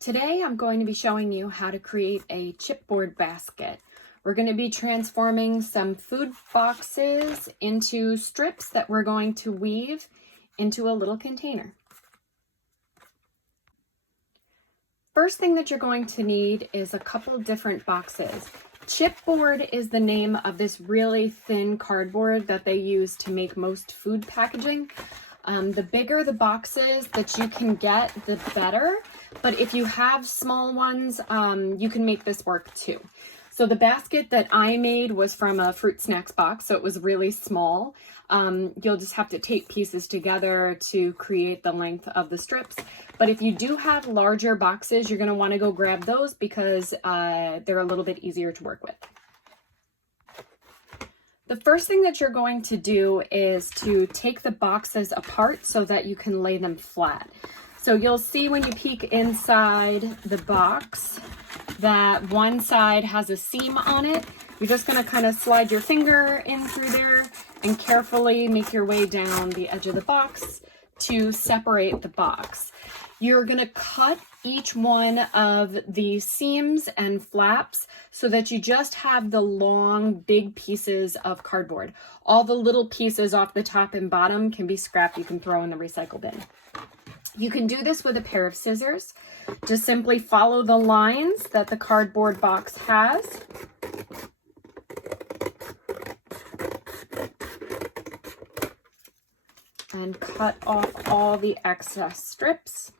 Today I'm going to be showing you how to create a chipboard basket. We're going to be transforming some food boxes into strips that we're going to weave into a little container. First thing that you're going to need is a couple different boxes. Chipboard is the name of this really thin cardboard that they use to make most food packaging. The bigger the boxes that you can get, the better. But if you have small ones, you can make this work too. So the basket that I made was from a fruit snacks box, so it was really small. You'll just have to tape pieces together to create the length of the strips. But if you do have larger boxes, you're going to want to go grab those because they're a little bit easier to work with. The first thing that you're going to do is to take the boxes apart so that you can lay them flat. So you'll see when you peek inside the box that one side has a seam on it. You're just going to kind of slide your finger in through there and carefully make your way down the edge of the box to separate the box. You're going to cut each one of the seams and flaps so that you just have the long, big pieces of cardboard. All the little pieces off the top and bottom can be scrapped. You can throw in the recycle bin. You can do this with a pair of scissors. Just simply follow the lines that the cardboard box has. And cut off all the excess strips.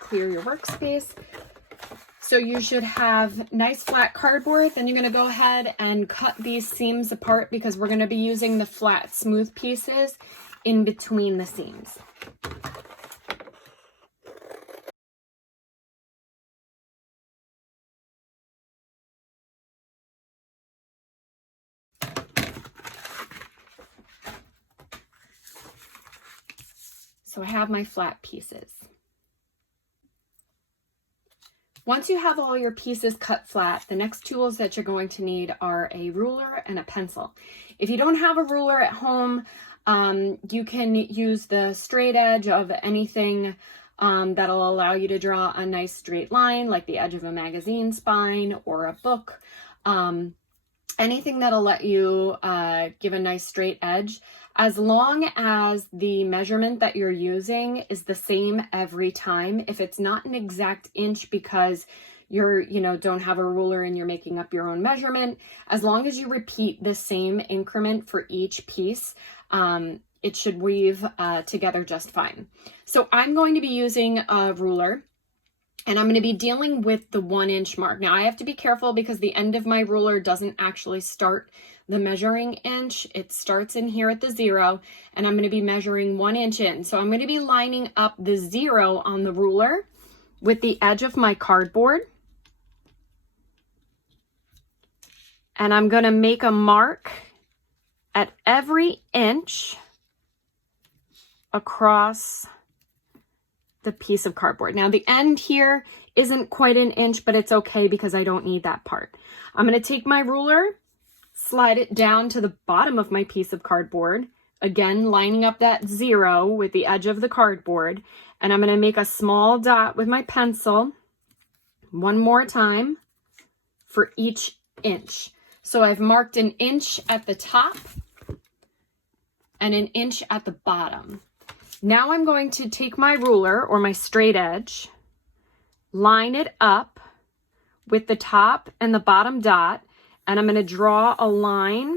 Clear your workspace. So you should have nice flat cardboard. Then you're going to go ahead and cut these seams apart because we're going to be using the flat, smooth pieces in between the seams. So I have my flat pieces. Once you have all your pieces cut flat, the next tools that you're going to need are a ruler and a pencil. If you don't have a ruler at home, you can use the straight edge of anything that'll allow you to draw a nice straight line, like the edge of a magazine spine or a book. Anything that'll let you give a nice straight edge, as long as the measurement that you're using is the same every time. If it's not an exact inch because don't have a ruler and you're making up your own measurement, as long as you repeat the same increment for each piece, it should weave together just fine. So I'm going to be using a ruler. And I'm going to be dealing with the 1 inch mark. Now I have to be careful because the end of my ruler doesn't actually start the measuring inch. It starts in here at the 0, and I'm going to be measuring 1 inch in. So I'm going to be lining up the 0 on the ruler with the edge of my cardboard. And I'm going to make a mark at every inch across the piece of cardboard. Now the end here isn't quite an inch, but it's okay because I don't need that part. I'm going to take my ruler, slide it down to the bottom of my piece of cardboard, again lining up that 0 with the edge of the cardboard, and I'm going to make a small dot with my pencil one more time for each inch. So I've marked an inch at the top and an inch at the bottom. Now I'm going to take my ruler or my straight edge, line it up with the top and the bottom dot, and I'm going to draw a line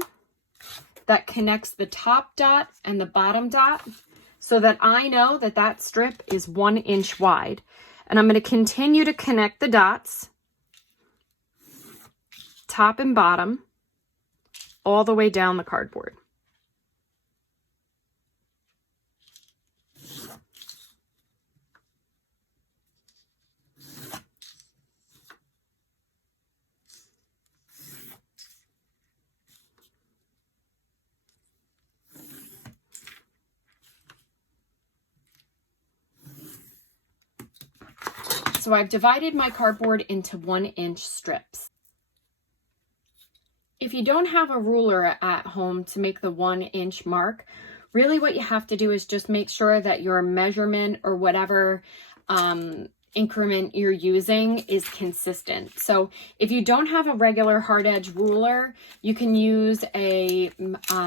that connects the top dot and the bottom dot so that I know that that strip is 1 inch wide. And I'm going to continue to connect the dots, top and bottom, all the way down the cardboard. So I've divided my cardboard into 1-inch strips. If you don't have a ruler at home to make the 1-inch mark, really what you have to do is just make sure that your measurement or whatever increment you're using is consistent. So if you don't have a regular hard edge ruler, you can use a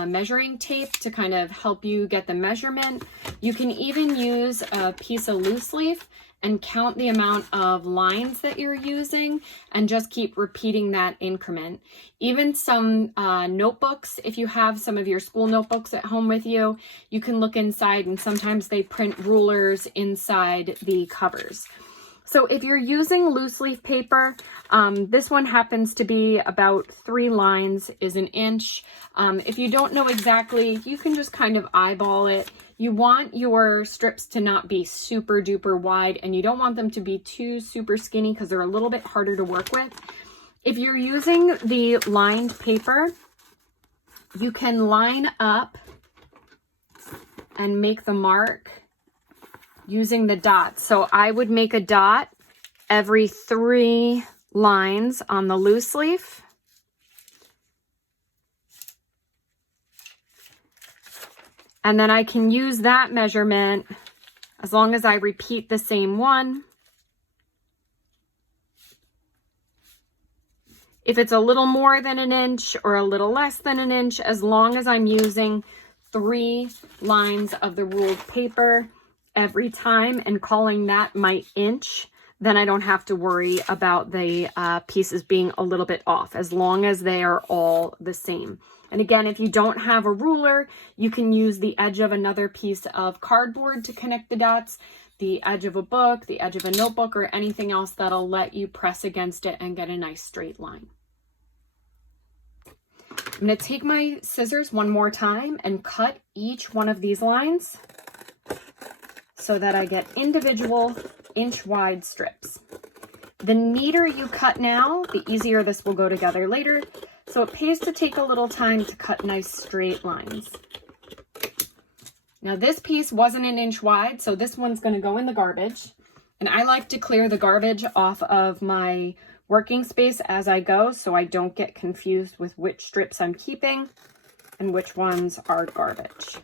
measuring tape to kind of help you get the measurement. You can even use a piece of loose leaf and count the amount of lines that you're using and just keep repeating that increment. Even some notebooks, if you have some of your school notebooks at home with you, you can look inside, and sometimes they print rulers inside the covers. So if you're using loose leaf paper, this one happens to be about 3 lines is 1 inch. If you don't know exactly, you can just kind of eyeball it. You want your strips to not be super duper wide, and you don't want them to be too super skinny because they're a little bit harder to work with. If you're using the lined paper, you can line up and make the mark using the dots. So I would make a dot every 3 lines on the loose leaf. And then I can use that measurement as long as I repeat the same one. If it's a little more than 1 inch or a little less than 1 inch, as long as I'm using 3 lines of the ruled paper every time and calling that my inch, then I don't have to worry about the pieces being a little bit off, as long as they are all the same. And again, if you don't have a ruler, you can use the edge of another piece of cardboard to connect the dots, the edge of a book, the edge of a notebook, or anything else that'll let you press against it and get a nice straight line. I'm going to take my scissors one more time and cut each one of these lines so that I get individual inch-wide strips. The neater you cut now, the easier this will go together later. So it pays to take a little time to cut nice straight lines. Now this piece wasn't 1 inch wide, so this one's going to go in the garbage. And I like to clear the garbage off of my working space as I go, so I don't get confused with which strips I'm keeping and which ones are garbage.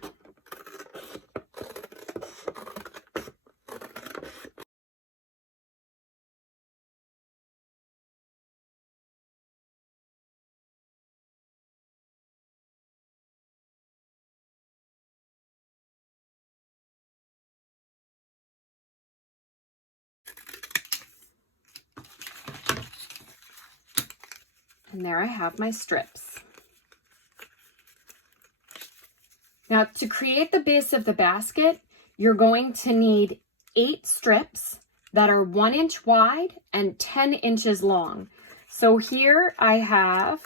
And there I have my strips. Now to create the base of the basket, you're going to need 8 strips that are 1 inch wide and 10 inches long. So here I have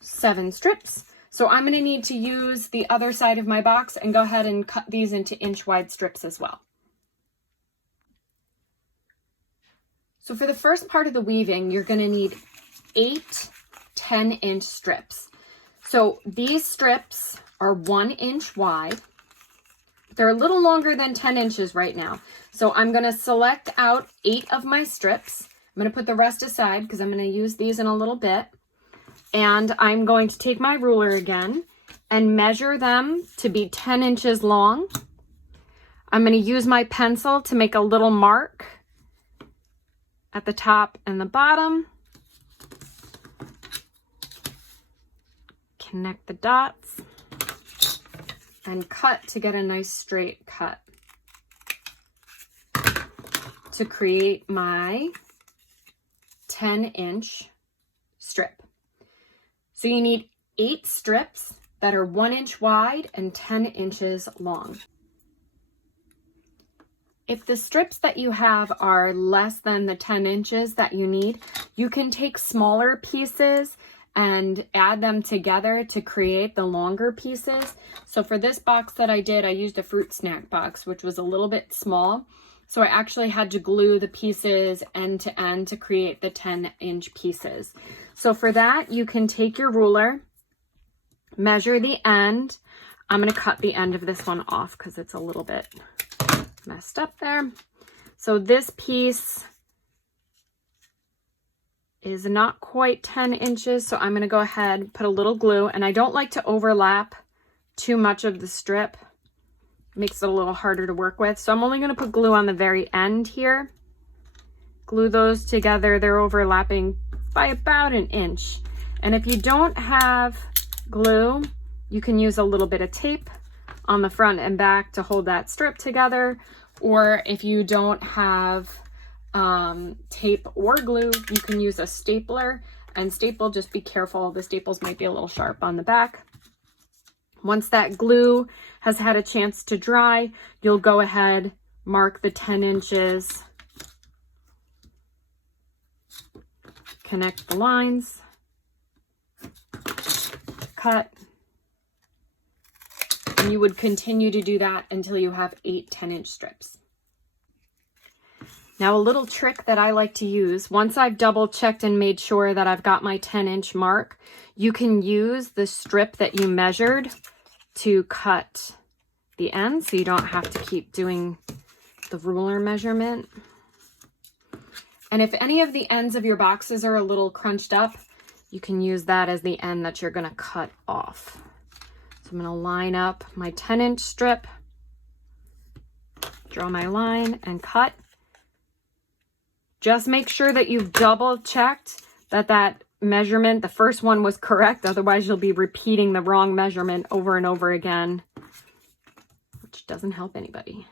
7 strips. So I'm going to need to use the other side of my box and go ahead and cut these into inch wide strips as well. So for the first part of the weaving, you're going to need 8 10-inch strips. So these strips are 1 inch wide. They're a little longer than 10 inches right now. So I'm going to select out 8 of my strips. I'm going to put the rest aside because I'm going to use these in a little bit. And I'm going to take my ruler again and measure them to be 10 inches long. I'm going to use my pencil to make a little mark at the top and the bottom. Connect the dots and cut to get a nice straight cut to create my 10-inch strip. So you need 8 strips that are 1 inch wide and 10 inches long. If the strips that you have are less than the 10 inches that you need, you can take smaller pieces and add them together to create the longer pieces. So for this box that I did, I used a fruit snack box, which was a little bit small. So I actually had to glue the pieces end to end to create the 10-inch pieces. So for that, you can take your ruler, measure the end. I'm going to cut the end of this one off because it's a little bit messed up there. So this piece is not quite 10 inches. So I'm going to go ahead and put a little glue, and I don't like to overlap too much of the strip. It makes it a little harder to work with. So I'm only going to put glue on the very end here. Glue those together. They're overlapping by about an inch. And if you don't have glue, you can use a little bit of tape on the front and back to hold that strip together. Or if you don't have tape or glue, you can use a stapler and staple. Just be careful, the staples might be a little sharp on the back. Once that glue has had a chance to dry, you'll go ahead, mark the 10 inches, connect the lines, cut, and you would continue to do that until you have 8 10-inch strips. Now, a little trick that I like to use, once I've double checked and made sure that I've got my 10-inch mark, you can use the strip that you measured to cut the end, so you don't have to keep doing the ruler measurement. And if any of the ends of your boxes are a little crunched up, you can use that as the end that you're going to cut off. So I'm going to line up my 10-inch strip, draw my line, and cut. Just make sure that you've double checked that that measurement, the first one, was correct. Otherwise, you'll be repeating the wrong measurement over and over again, which doesn't help anybody.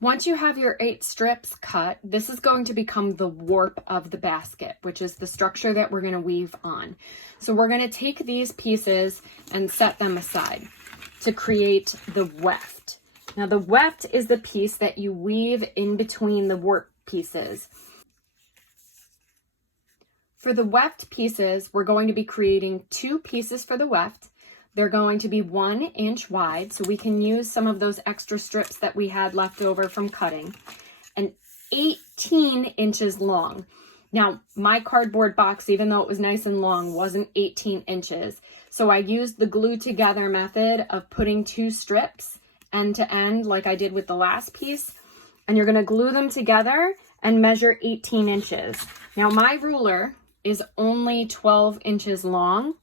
Once you have your 8 strips cut, this is going to become the warp of the basket, which is the structure that we're going to weave on. So we're going to take these pieces and set them aside to create the weft. Now, the weft is the piece that you weave in between the warp pieces. For the weft pieces, we're going to be creating 2 pieces for the weft. They're going to be 1 inch wide, so we can use some of those extra strips that we had left over from cutting, and 18 inches long. Now, my cardboard box, even though it was nice and long, wasn't 18 inches. So I used the glue together method of putting 2 strips end to end like I did with the last piece, and you're going to glue them together and measure 18 inches. Now, my ruler is only 12 inches long.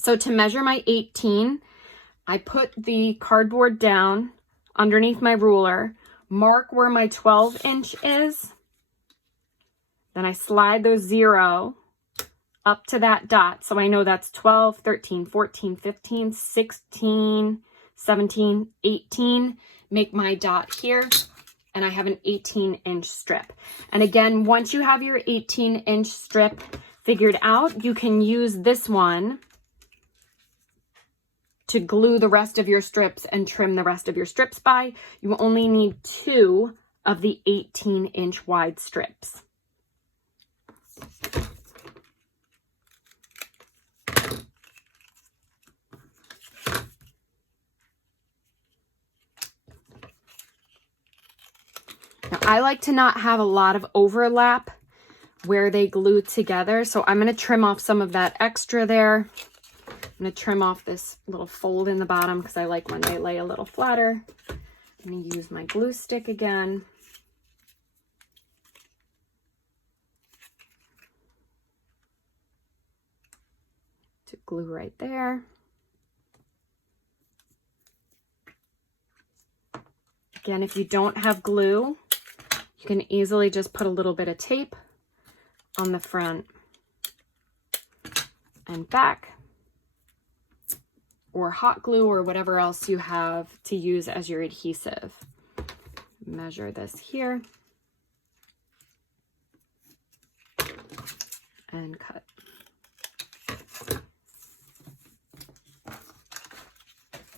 So to measure my 18, I put the cardboard down underneath my ruler, mark where my 12 inch is, then I slide those 0 up to that dot. So I know that's 12, 13, 14, 15, 16, 17, 18. Make my dot here, and I have an 18-inch strip. And again, once you have your 18-inch strip figured out, you can use this one to glue the rest of your strips and trim the rest of your strips by. You only need 2 of the 18-inch wide strips. Now, I like to not have a lot of overlap where they glue together, so I'm going to trim off some of that extra there. I'm going to trim off this little fold in the bottom because I like when they lay a little flatter. I'm going to use my glue stick again. To glue right there. Again, if you don't have glue, you can easily just put a little bit of tape on the front and back, or hot glue, or whatever else you have to use as your adhesive. Measure this here and cut.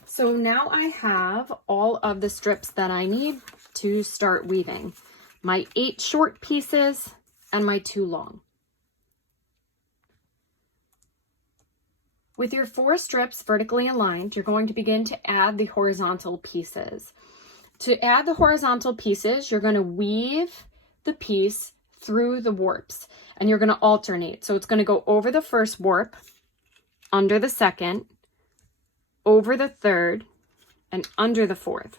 So now I have all of the strips that I need to start weaving. My 8 short pieces and my 2 long. With your 4 strips vertically aligned, you're going to begin to add the horizontal pieces. To add the horizontal pieces, you're going to weave the piece through the warps, and you're going to alternate. So it's going to go over the first warp, under the second, over the third, and under the fourth.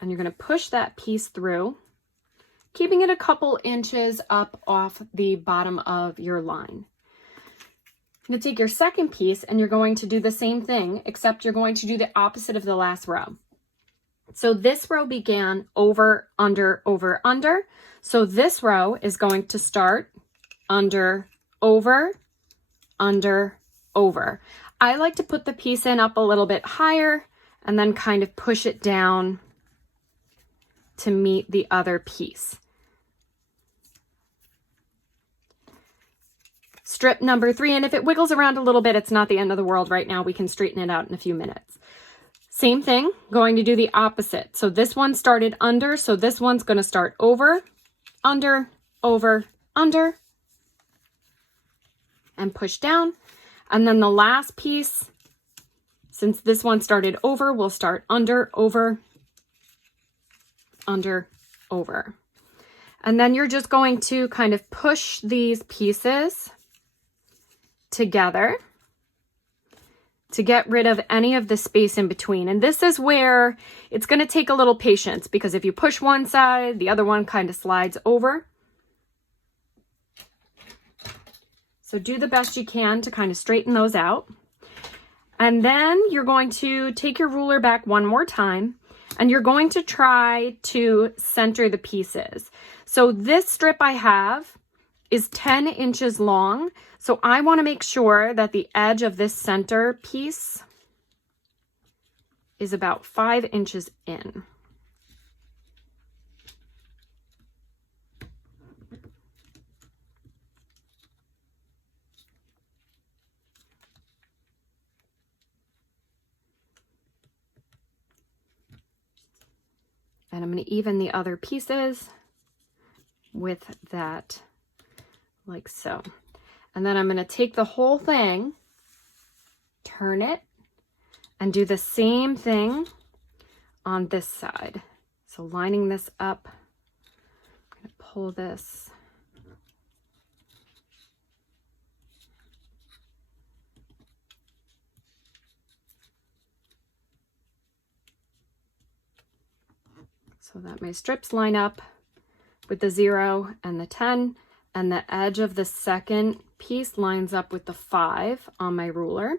And you're going to push that piece through, keeping it a couple inches up off the bottom of your line. You're going to take your second piece and you're going to do the same thing, except you're going to do the opposite of the last row. So this row began over, under, over, under. So this row is going to start under, over, under, over. I like to put the piece in up a little bit higher and then kind of push it down to meet the other piece. Strip number 3, and if it wiggles around a little bit, it's not the end of the world right now. We can straighten it out in a few minutes. Same thing, going to do the opposite. So this one started under, so this one's going to start over, under, and push down. And then the last piece, since this one started over, we'll start under, over. And then you're just going to kind of push these pieces together to get rid of any of the space in between. And this is where it's going to take a little patience, because if you push one side, the other one kind of slides over. So do the best you can to kind of straighten those out. And then you're going to take your ruler back one more time, and you're going to try to center the pieces. So this strip I have is 10 inches long. So I want to make sure that the edge of this center piece is about 5 inches in. And I'm going to even the other pieces with that, like so. And then I'm going to take the whole thing, turn it, and do the same thing on this side. So lining this up, I'm going to pull this. So that my strips line up with the 0 and the 10, and the edge of the second piece lines up with the 5 on my ruler.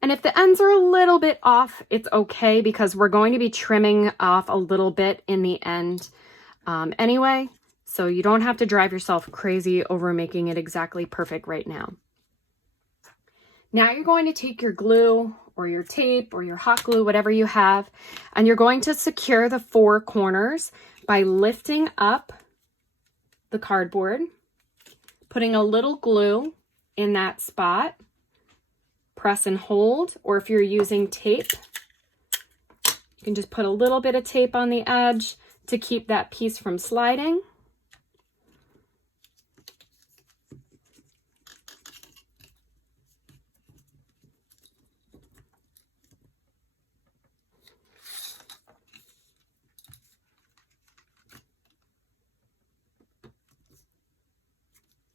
And if the ends are a little bit off, it's okay, because we're going to be trimming off a little bit in the end anyway. So you don't have to drive yourself crazy over making it exactly perfect right now. Now you're going to take your glue or your tape or your hot glue, whatever you have, and you're going to secure the 4 corners by lifting up the cardboard, putting a little glue in that spot, press and hold, or if you're using tape, you can just put a little bit of tape on the edge to keep that piece from sliding.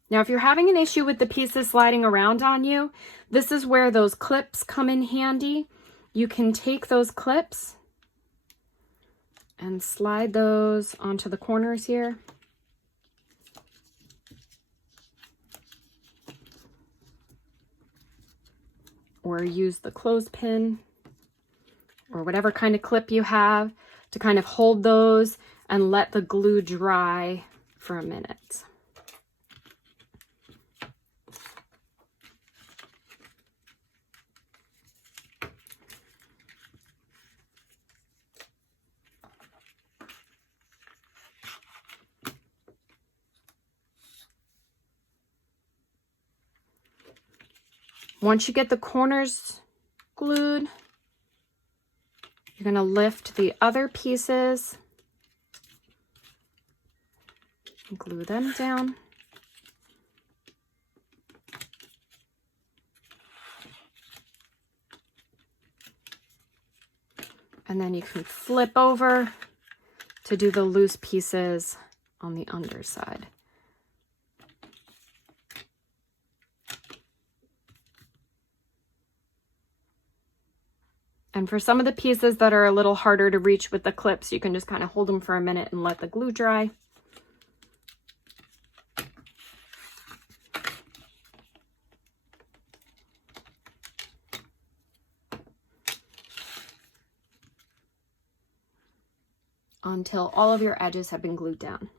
Now, if you're having an issue with the pieces sliding around on you, this is where those clips come in handy. You can take those clips and slide those onto the corners here. Or use the clothespin or whatever kind of clip you have to kind of hold those and let the glue dry for a minute. Once you get the corners glued, you're going to lift the other pieces and glue them down. And then you can flip over to do the loose pieces on the underside. And for some of the pieces that are a little harder to reach with the clips, you can just kind of hold them for a minute and let the glue dry. Until all of your edges have been glued down.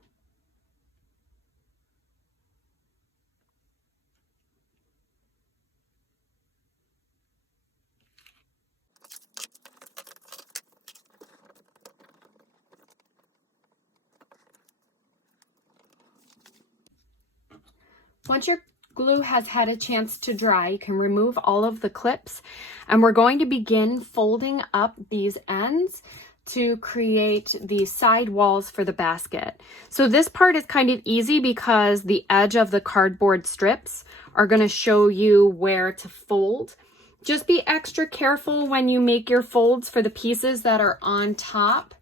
Once your glue has had a chance to dry, you can remove all of the clips, and we're going to begin folding up these ends to create the side walls for the basket. So this part is kind of easy because the edge of the cardboard strips are going to show you where to fold. Just be extra careful when you make your folds for the pieces that are on top,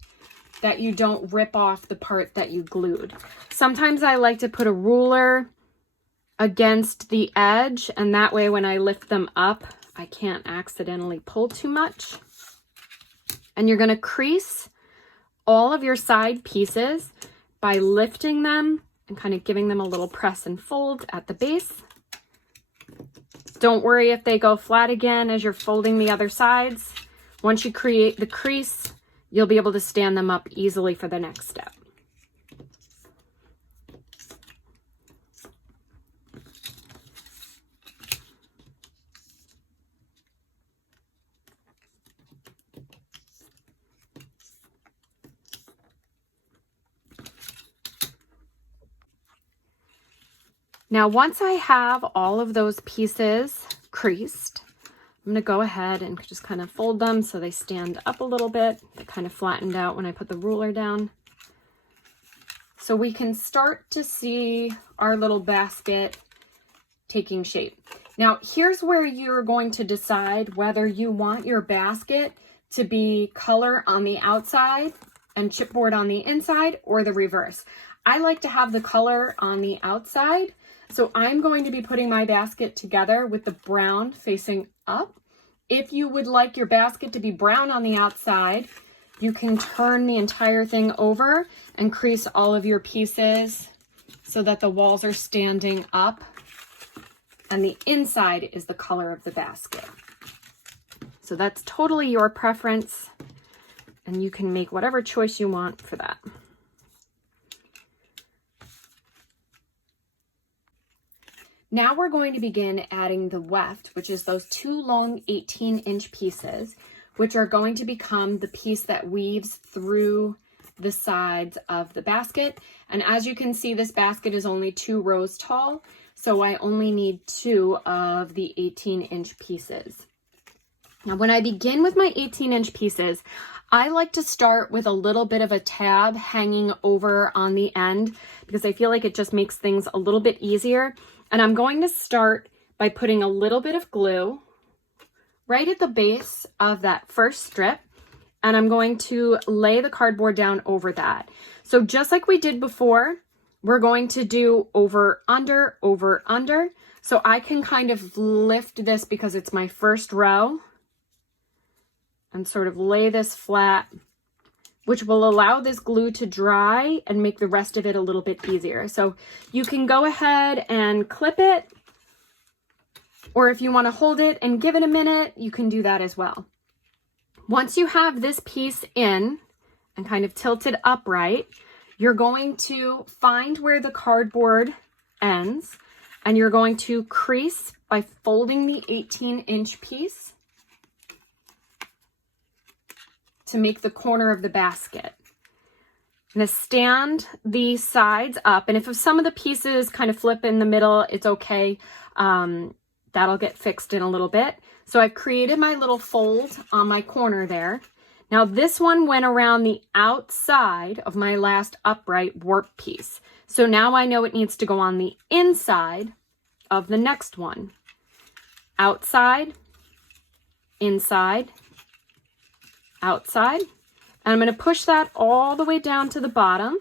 that you don't rip off the part that you glued. Sometimes I like to put a ruler against the edge, and that way when I lift them up, I can't accidentally pull too much. And you're going to crease all of your side pieces by lifting them and kind of giving them a little press and fold at the base. Don't worry if they go flat again as you're folding the other sides. Once you create the crease, you'll be able to stand them up easily for the next step. Now, once I have all of those pieces creased, I'm going to go ahead and just kind of fold them so they stand up a little bit. They kind of flattened out when I put the ruler down. So we can start to see our little basket taking shape. Now, here's where you're going to decide whether you want your basket to be color on the outside and chipboard on the inside, or the reverse. I like to have the color on the outside. So I'm going to be putting my basket together with the brown facing up. If you would like your basket to be brown on the outside, you can turn the entire thing over and crease all of your pieces so that the walls are standing up and the inside is the color of the basket. So that's totally your preference, and you can make whatever choice you want for that. Now we're going to begin adding the weft, which is those two long 18-inch pieces, which are going to become the piece that weaves through the sides of the basket. And as you can see, this basket is only 2 rows tall, so I only need 2 of the 18-inch pieces. Now, when I begin with my 18-inch pieces, I like to start with a little bit of a tab hanging over on the end because I feel like it just makes things a little bit easier. And I'm going to start by putting a little bit of glue right at the base of that first strip, and I'm going to lay the cardboard down over that. So just like we did before, we're going to do over, under, over, under. So I can kind of lift this because it's my first row and sort of lay this flat, which will allow this glue to dry and make the rest of it a little bit easier. So you can go ahead and clip it, or if you want to hold it and give it a minute, you can do that as well. Once you have this piece in and kind of tilted upright, you're going to find where the cardboard ends, and you're going to crease by folding the 18-inch piece to make the corner of the basket. I'm going to stand the sides up, and if some of the pieces kind of flip in the middle, it's okay. That'll get fixed in a little bit. So I've created my little fold on my corner there. Now this one went around the outside of my last upright warp piece. So now I know it needs to go on the inside of the next one. Outside, inside, outside. And I'm going to push that all the way down to the bottom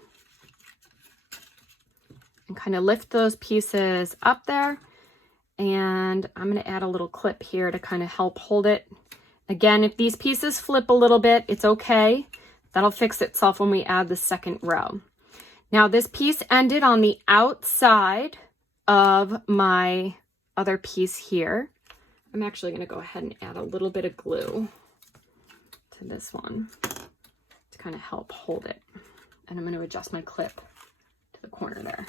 and kind of lift those pieces up there. And I'm going to add a little clip here to kind of help hold it Again, if these pieces flip a little bit, it's okay. That'll fix itself when we add the second row. Now this piece ended on the outside of my other piece here. I'm actually going to go ahead and add a little bit of glue to this one to kind of help hold it. And I'm going to adjust my clip to the corner there.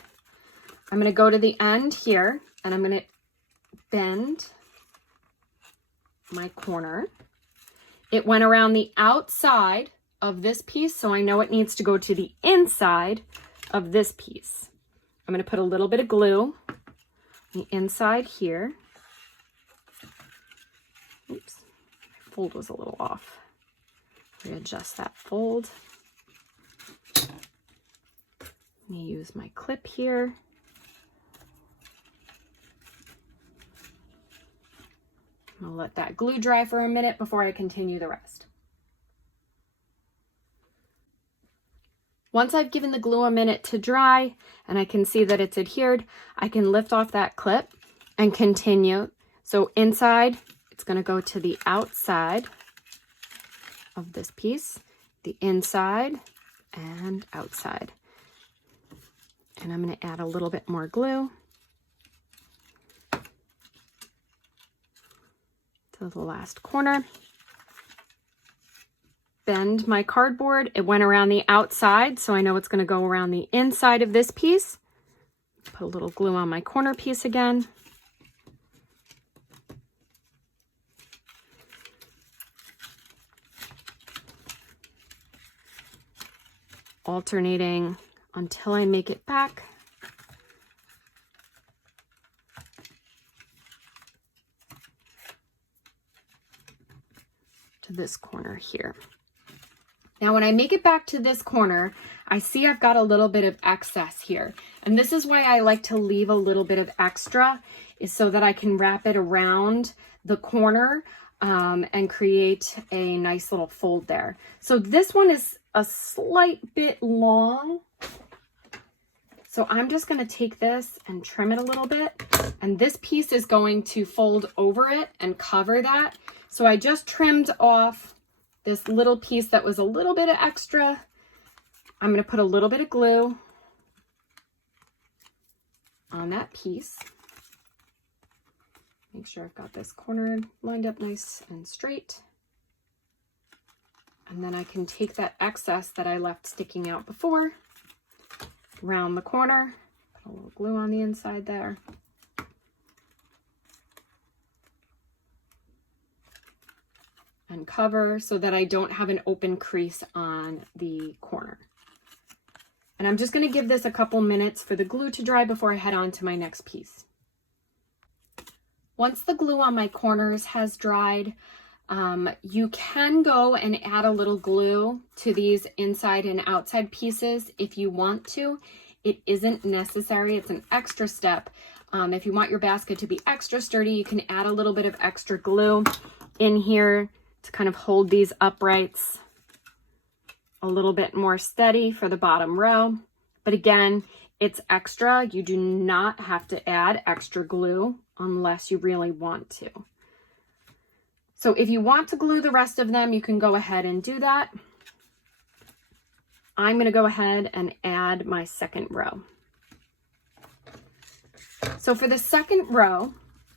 I'm going to go to the end here and I'm going to bend my corner. It went around the outside of this piece, so I know it needs to go to the inside of this piece. I'm going to put a little bit of glue on the inside here. Oops, my fold was a little off. Readjust that fold. Let me use my clip here. I'll let that glue dry for a minute before I continue the rest. Once I've given the glue a minute to dry and I can see that it's adhered, I can lift off that clip and continue. So inside, it's going to go to the outside of this piece, the inside and outside. And I'm going to add a little bit more glue to the last corner. Bend my cardboard. It went around the outside, so I know it's going to go around the inside of this piece. Put a little glue on my corner piece again. Alternating until I make it back. To this corner here. Now when I make it back to this corner, I see I've got a little bit of excess here. And this is why I like to leave a little bit of extra, is so that I can wrap it around the corner and create a nice little fold there. So this one is a slight bit long. So I'm just going to take this and trim it a little bit. And this piece is going to fold over it and cover that. So I just trimmed off this little piece that was a little bit of extra. I'm going to put a little bit of glue on that piece. Make sure I've got this corner lined up nice and straight. And then I can take that excess that I left sticking out before, round the corner, put a little glue on the inside there. And cover so that I don't have an open crease on the corner. And I'm just going to give this a couple minutes for the glue to dry before I head on to my next piece. Once the glue on my corners has dried, you can go and add a little glue to these inside and outside pieces if you want to. It isn't necessary. It's an extra step. If you want your basket to be extra sturdy, you can add a little bit of extra glue in here to kind of hold these uprights a little bit more steady for the bottom row. But again, it's extra. You do not have to add extra glue unless you really want to. So if you want to glue the rest of them, you can go ahead and do that. I'm going to go ahead and add my second row. So for the second row,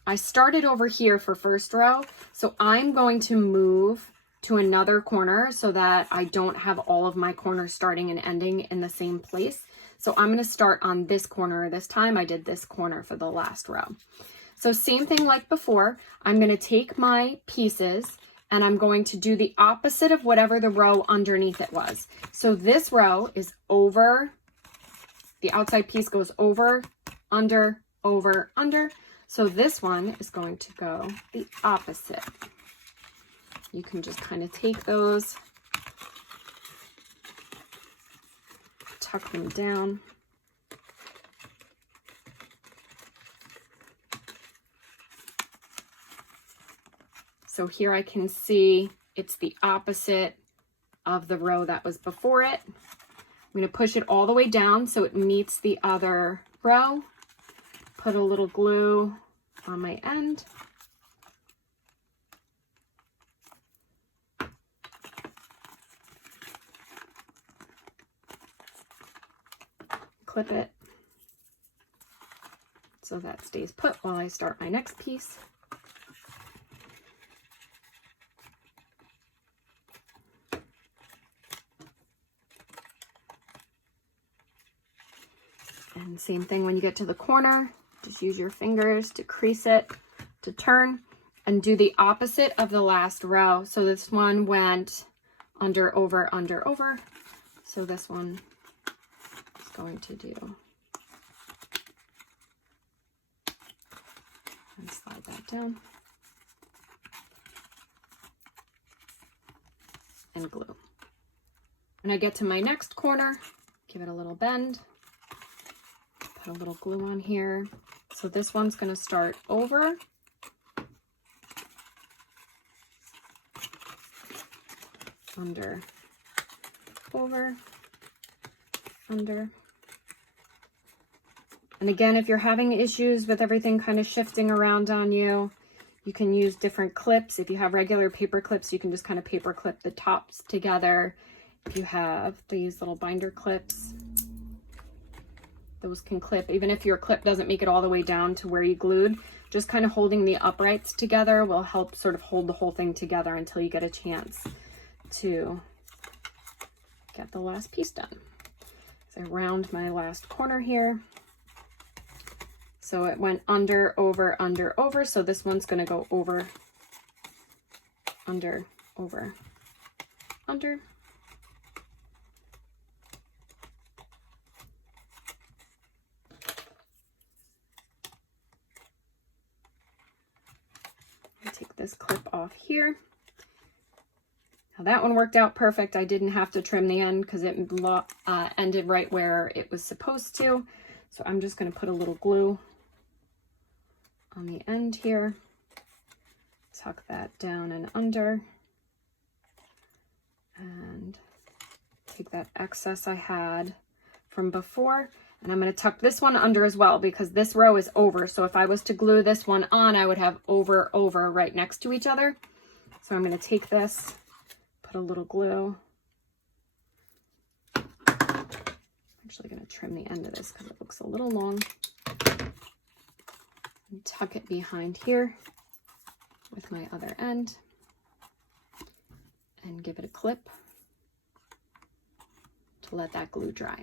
I started over here for first row, so I'm going to move to another corner so that I don't have all of my corners starting and ending in the same place. So I'm going to start on this corner this time. I did this corner for the last row. So same thing like before, I'm going to take my pieces and I'm going to do the opposite of whatever the row underneath it was. So this row is over, the outside piece goes over, under, over, under. So this one is going to go the opposite. You can just kind of take those, tuck them down. So here I can see it's the opposite of the row that was before it. I'm going to push it all the way down so it meets the other row. Put a little glue on my end. clip it so that stays put while I start my next piece. And same thing when you get to the corner, just use your fingers to crease it, to turn, and do the opposite of the last row. So this one went under, over, under, over. So this one is going to do, and slide that down, and glue. When I get to my next corner, give it a little bend, put a little glue on here. So this one's going to start over, under, over, under. And again, if you're having issues with everything kind of shifting around on you, you can use different clips. If you have regular paper clips, you can just kind of paper clip the tops together. If you have these little binder clips, those can clip. Even if your clip doesn't make it all the way down to where you glued, just kind of holding the uprights together will help sort of hold the whole thing together until you get a chance to get the last piece done. So I round my last corner here. So it went under, over, under, over. So this one's going to go over, under, over, under. I'll take this clip off here. Now that one worked out perfect. I didn't have to trim the end because it ended right where it was supposed to. So I'm just going to put a little glue on the end here, tuck that down and under, and take that excess I had from before, and I'm going to tuck this one under as well because this row is over. So if I was to glue this one on, I would have over, over right next to each other. So I'm going to take this, put a little glue. I'm actually going to trim the end of this because it looks a little long. And tuck it behind here with my other end and give it a clip to let that glue dry.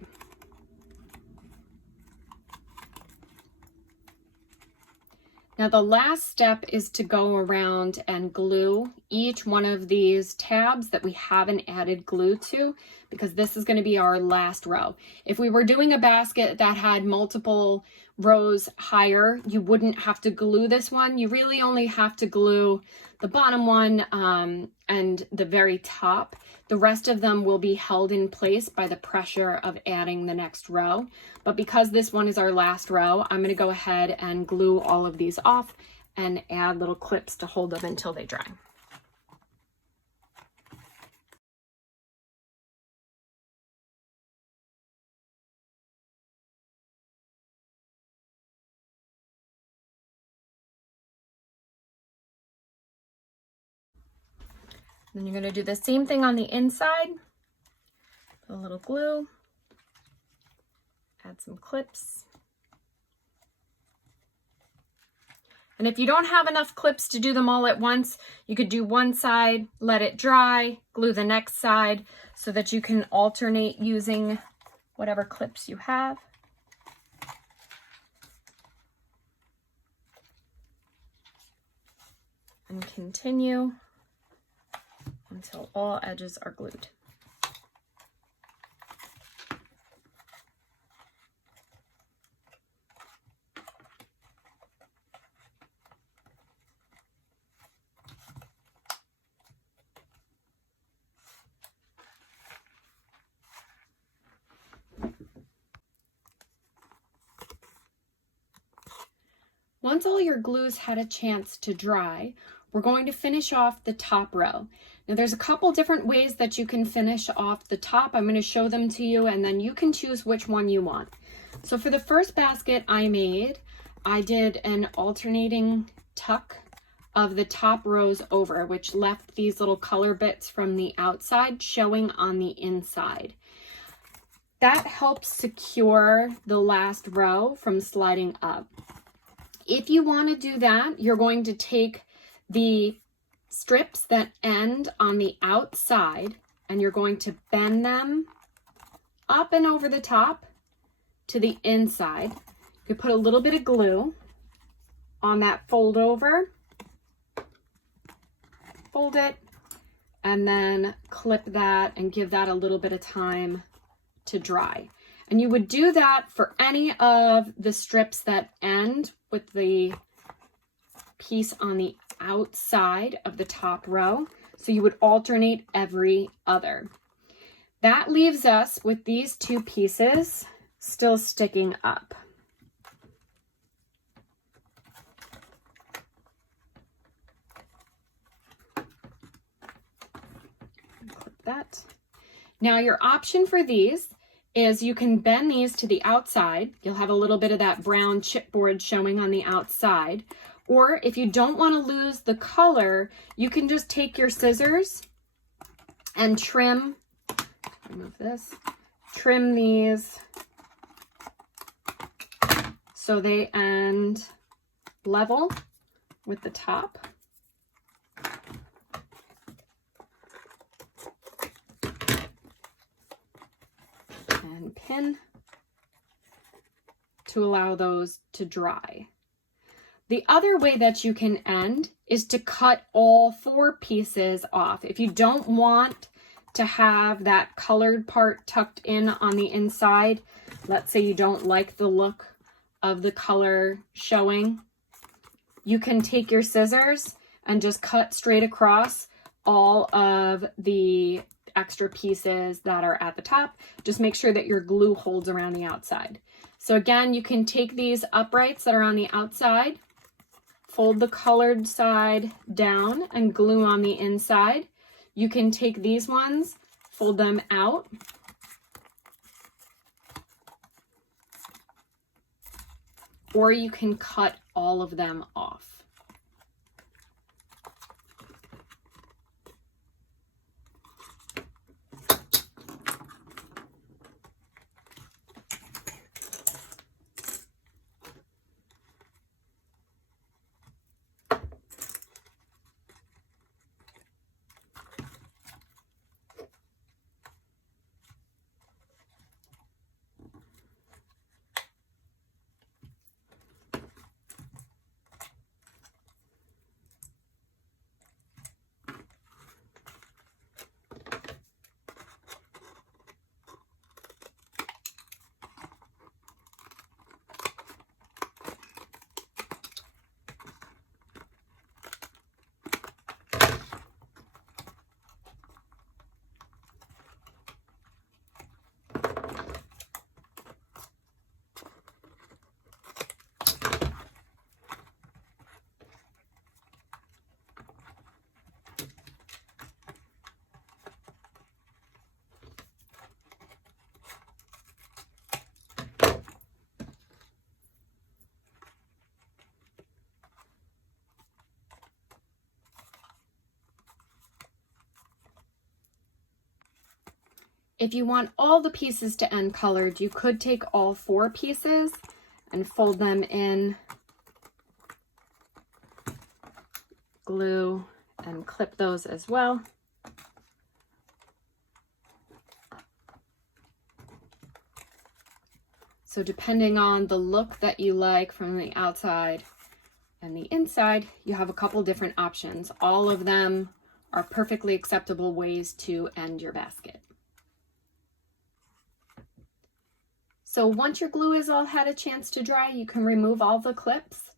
Now the last step is to go around and glue each one of these tabs that we haven't added glue to, because this is going to be our last row. If we were doing a basket that had multiple rows higher, you wouldn't have to glue this one. You really only have to glue the bottom one and the very top. The rest of them will be held in place by the pressure of adding the next row. But because this one is our last row, I'm going to go ahead and glue all of these off and add little clips to hold them until they dry. Then you're going to do the same thing on the inside. Put a little glue, add some clips. And if you don't have enough clips to do them all at once, you could do one side, let it dry, glue the next side so that you can alternate using whatever clips you have. And continue until all edges are glued. Once all your glues had a chance to dry, we're going to finish off the top row. Now there's a couple different ways that you can finish off the top. I'm going to show them to you and then you can choose which one you want. So for the first basket I made, I did an alternating tuck of the top rows over, which left these little color bits from the outside showing on the inside. That helps secure the last row from sliding up. If you want to do that, you're going to take the strips that end on the outside and you're going to bend them up and over the top to the inside. You put a little bit of glue on that fold over, fold it, and then clip that and give that a little bit of time to dry. And you would do that for any of the strips that end with the piece on the outside of the top row. So you would alternate every other. That leaves us with these two pieces still sticking up. Clip that. Now your option for these is you can bend these to the outside. You'll have a little bit of that brown chipboard showing on the outside. Or if you don't want to lose the color, you can just take your scissors and trim, remove this, trim these so they end level with the top. And pin to allow those to dry. The other way that you can end is to cut all four pieces off. If you don't want to have that colored part tucked in on the inside, let's say you don't like the look of the color showing, you can take your scissors and just cut straight across all of the extra pieces that are at the top. Just make sure that your glue holds around the outside. So again, you can take these uprights that are on the outside, fold the colored side down and glue on the inside. You can take these ones, fold them out, or you can cut all of them off. If you want all the pieces to end colored, you could take all four pieces and fold them in, glue, and clip those as well. So depending on the look that you like from the outside and the inside, you have a couple different options. All of them are perfectly acceptable ways to end your basket. So once your glue has all had a chance to dry, you can remove all the clips.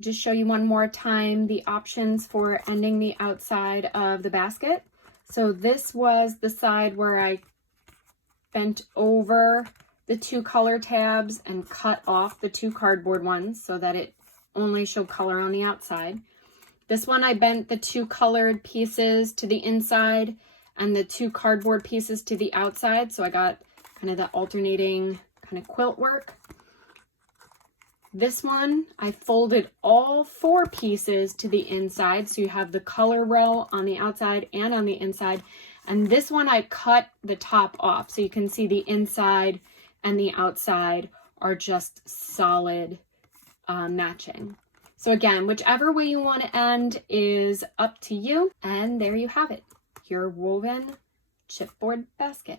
Just show you one more time the options for ending the outside of the basket. So this was the side where I bent over the two color tabs and cut off the two cardboard ones so that it only showed color on the outside. This one I bent the two colored pieces to the inside and the two cardboard pieces to the outside, so I got kind of the alternating kind of quilt work. This one, I folded all four pieces to the inside, so you have the color row on the outside and on the inside, And this one I cut the top off so you can see the inside and the outside are just solid matching. So again, whichever way you want to end is up to you. And there you have it, your woven chipboard basket.